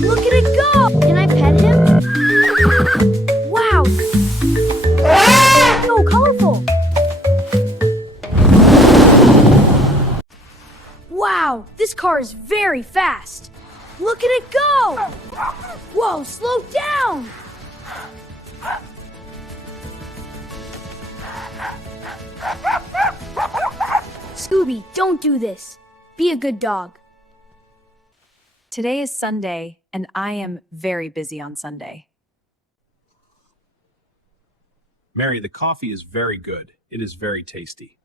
Look at it go! Can I pet him? Wow! So colorful! Wow, this car is very fast! Look at it go! Whoa, slow down! Scooby, don't do this. Be a good dog. Today is Sunday, and I am very busy on Sunday. Mary, the coffee is very good. It is very tasty.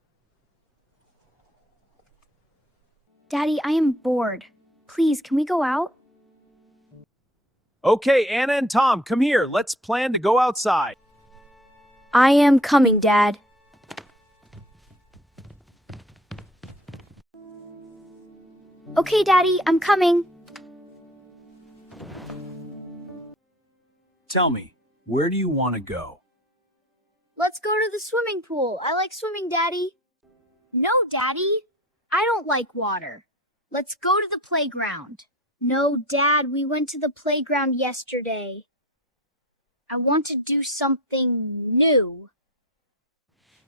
Daddy, I am bored. Please, can we go out? Okay, Anna and Tom, come here. Let's plan to go outside. I am coming, Dad. Okay, Daddy, I'm coming. Tell me, where do you want to go? Let's go to the swimming pool. I like swimming, Daddy. No, Daddy. I don't like water. Let's go to the playground. No, Dad, we went to the playground yesterday. I want to do something new.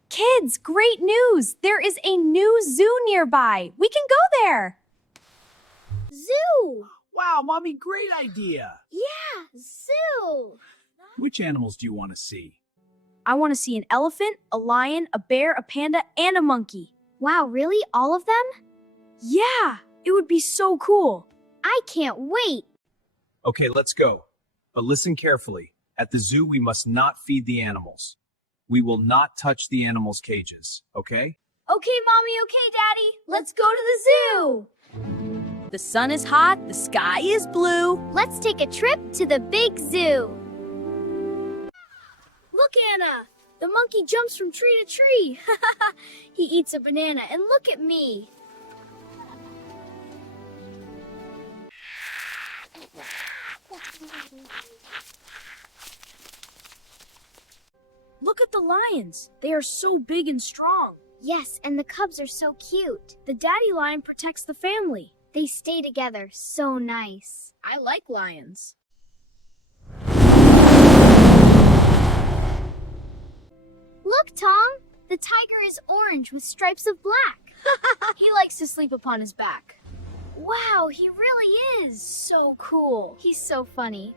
Kids, great news! There is a new zoo nearby. We can go there. Zoo! Wow, Mommy, great idea. Yeah, zoo! Which animals do you want to see? I want to see an elephant, a lion, a bear, a panda, and a monkey. Wow, really? All of them? Yeah, it would be so cool. I can't wait. Okay, let's go. But listen carefully. At the zoo, we must not feed the animals. We will not touch the animals' cages, okay? Okay, Mommy, okay, Daddy. Let's go to the zoo. The sun is hot, the sky is blue. Let's take a trip to the big zoo. Look, Anna! The monkey jumps from tree to tree. He eats a banana, and look at me. Look at the lions. They are so big and strong. Yes, and the cubs are so cute. The daddy lion protects the family. They stay together so nice. I like lions. Look, Tom! The tiger is orange with stripes of black. He likes to sleep upon his back. Wow, he really is so cool. He's so funny.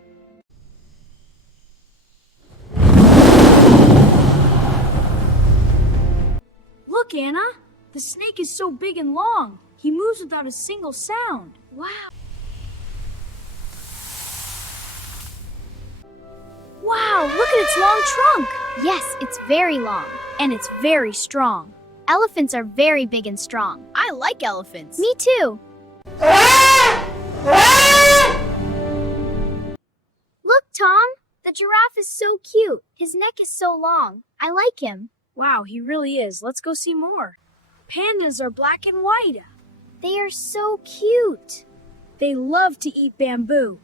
Look, Anna! The snake is so big and long. He moves without a single sound. Wow. Wow, look at its long trunk. Yes, it's very long. And it's very strong. Elephants are very big and strong. I like elephants. Me too. Look, Tom! The giraffe is so cute. His neck is so long. I like him. Wow, he really is. Let's go see more. Pandas are black and white. They are so cute. They love to eat bamboo.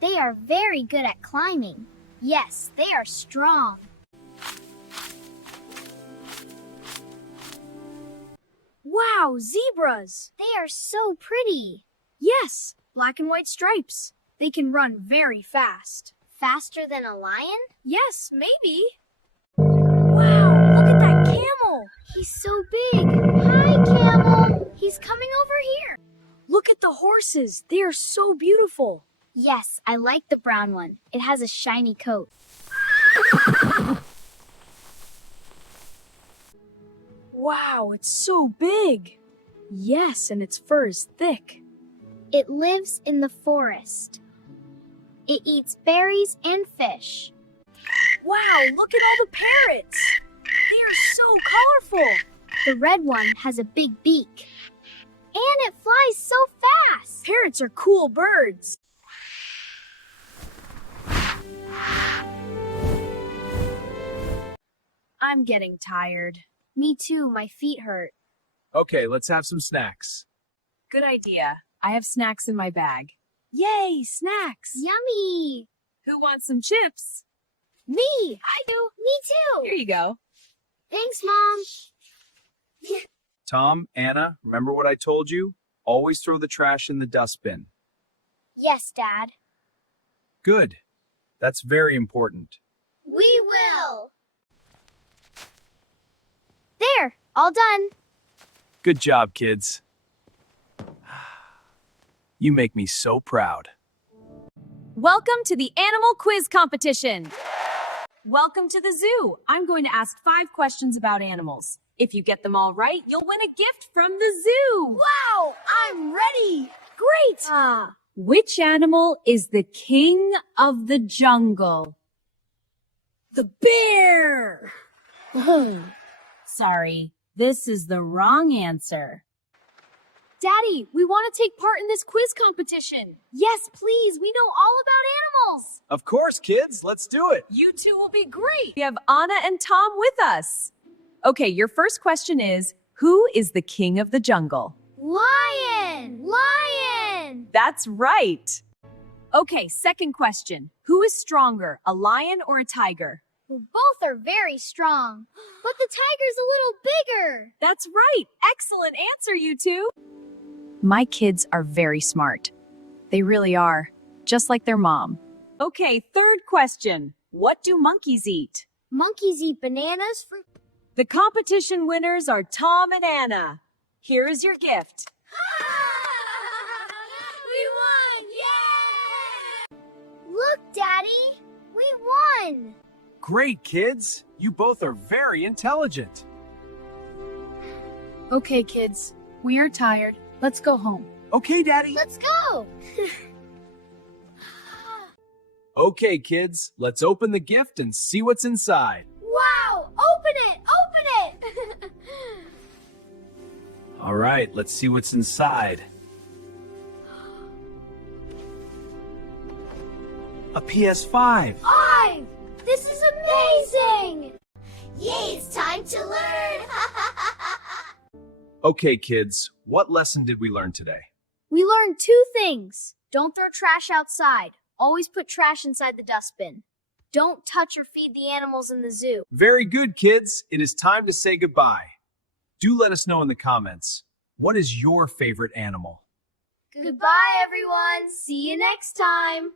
They are very good at climbing. Yes, they are strong. Wow, zebras! They are so pretty. Yes, black and white stripes. They can run very fast. Faster than a lion? Yes, maybe. Wow, look at that camel! He's so big. Hi, camel. He's coming over here. Look at the horses. They are so beautiful. Yes, I like the brown one. It has a shiny coat. Wow, it's so big. Yes, and its fur is thick. It lives in the forest. It eats berries and fish. Wow, look at all the parrots. They are so colorful. The red one has a big beak. And it flies so fast. Parrots are cool birds. I'm getting tired. Me too, my feet hurt. Okay, let's have some snacks. Good idea. I have snacks in my bag. Yay, snacks. Yummy! Who wants some chips? Me! I do. Me too. Here you go. Thanks, Mom. Tom, Anna, remember what I told you? Always throw the trash in the dustbin. Yes, Dad. Good. That's very important. We will. There, all done. Good job, kids. You make me so proud. Welcome to the animal quiz competition. Welcome to the zoo. I'm going to ask 5 questions about animals. If you get them all right, you'll win a gift from the zoo. Wow, I'm ready. Great. Which animal is the king of the jungle? The bear. Sorry, this is the wrong answer. Daddy, we want to take part in this quiz competition. Yes, please. We know all about animals. Of course, kids. Let's do it. You two will be great. We have Anna and Tom with us. Okay, your first question is, who is the king of the jungle? Lion! Lion! That's right. Okay, second question. Who is stronger, a lion or a tiger? Both are very strong, but the tiger's a little bigger. That's right. Excellent answer, you two. My kids are very smart. They really are, just like their mom. Okay, third question. What do monkeys eat? Monkeys eat bananas, fruit. The competition winners are Tom and Anna. Here is your gift. We won! Yay! Look, Daddy! We won! Great, kids. You both are very intelligent. Okay, kids. We are tired. Let's go home. Okay, Daddy. Let's go! Okay, kids. Let's open the gift and see what's inside. Wow! Open it! Open it! All right, let's see what's inside. A PS5. This is amazing! Yay, it's time to learn! Okay, kids. What lesson did we learn today? We learned 2 things. Don't throw trash outside. Always put trash inside the dustbin. Don't touch or feed the animals in the zoo. Very good, kids. It is time to say goodbye. Do let us know in the comments. What is your favorite animal? Goodbye, everyone. See you next time.